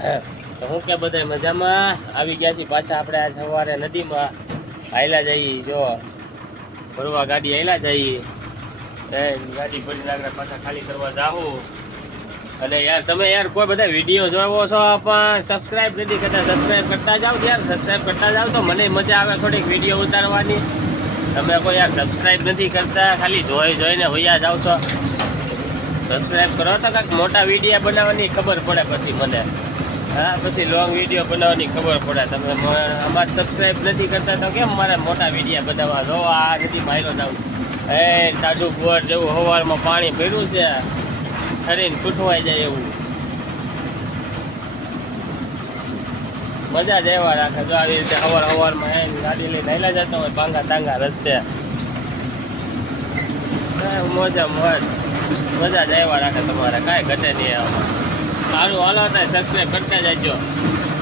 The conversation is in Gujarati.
તો હું કે બધા મજામાં આવી ગયા છીએ પાછા આપણે આ સવારે નદીમાં હાયલા જઈએ જો ફરવા ગાડી હાયલા જઈએ ગાડી ભરીને આગળ પાછા ખાલી કરવા જાઉં અને યાર તમે યાર કોઈ બધા વિડીયો જોવો છો પણ સબસ્ક્રાઈબ નથી કરતા સબસ્ક્રાઈબ કરતા જાઓ યાર સબસ્ક્રાઈબ કરતા જાઓ તો મને મજા આવે થોડીક વિડીયો ઉતારવાની તમે કોઈ યાર સબસ્ક્રાઈબ નથી કરતા ખાલી જોઈને વૈયા જાઓ છો સબસ્ક્રાઈબ કરો તો કાંઈક મોટા વિડીયો બનાવવાની ખબર પડે પછી મને હા પછી લોંગ વિડીયો બનાવવાની ખબર પડે તમે અમારે સબસ્ક્રાઈબ નથી કરતા તો કેમ મારે મોટા વિડીયો બનાવવા જો આ નથી માયરો જાઉં તાજું બોર જેવું સવારમાં પાણી ભર્યું છે શરીર તૂટવાઈ જાય એવું મજા જ એવા રાખે જો આવી રીતે સવારમાં ગાડી લઈને હાલ્યા જતો હોય ભાંગા તાંગા રસ્તે મોજા મોજ મજા જ એવા રાખે તમારે કાંઈ ઘટે નહીં આમાં સારું હાલો થાય સબસ્ક્રાઈબ કરતા જજો